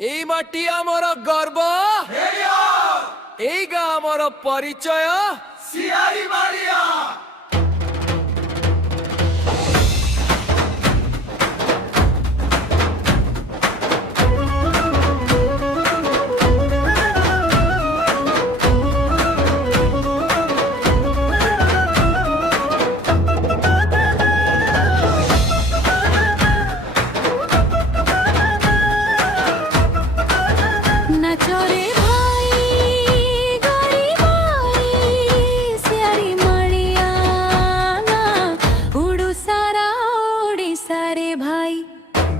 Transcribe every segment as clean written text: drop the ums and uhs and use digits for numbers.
এই মাটি আমার গর্ব, এই গা আমার পরিচয়। সিয়ারি মারিয়া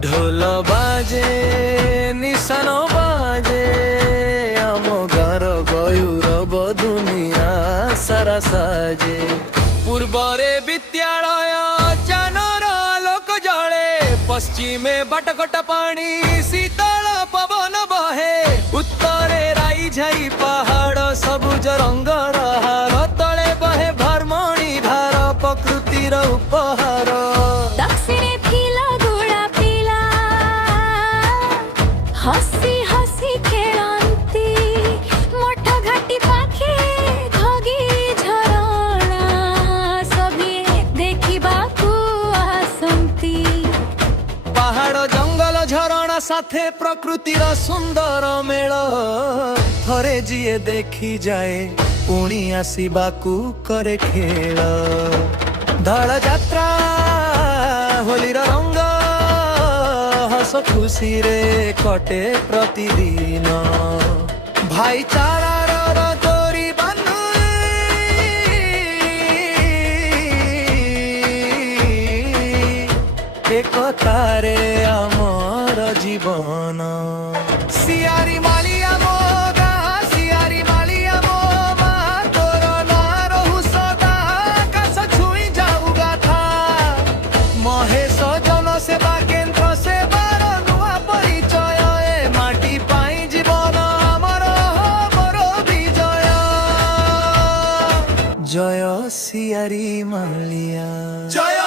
ढोल बाजे निशान बाजे आम गार गौरव दुनिया सारा साजे। पूर्वरे विद्यालय जानर आलोक जले, पश्चिमे बाटकट पानी शीतल पवन बहे, उत्तरे राई झाई पहाड़ सबुज रंगर हार, तले बहे भरमणी धार प्रकृतिर उपहार। हसी हसी खेलती मठ घाटी पाखे घगी झरणा सभी देखिबा को आसंती। पहाड़ जंगल झरणा साथे प्रकृतिर सुंदर मेल, थरे जिए देखी जाए पुणी आसीबाकू करे खेल। धड़ यात्रा होलीर रंग हस खुशी रे कटे प्रतिदिन, भाईचारार तोरी बंधुई एकतारे आमर जीवन। सियारी मालिया मो गा, सियारी मालिया मो मा, तोर ना रहु सदा आकाश छुई जाऊगा था। महेश जन सेवा केंद्र सेवार नुआ परिचय, ए माटी पाई जीवन आमर मोर विजय। जय सियारी मालिया, जय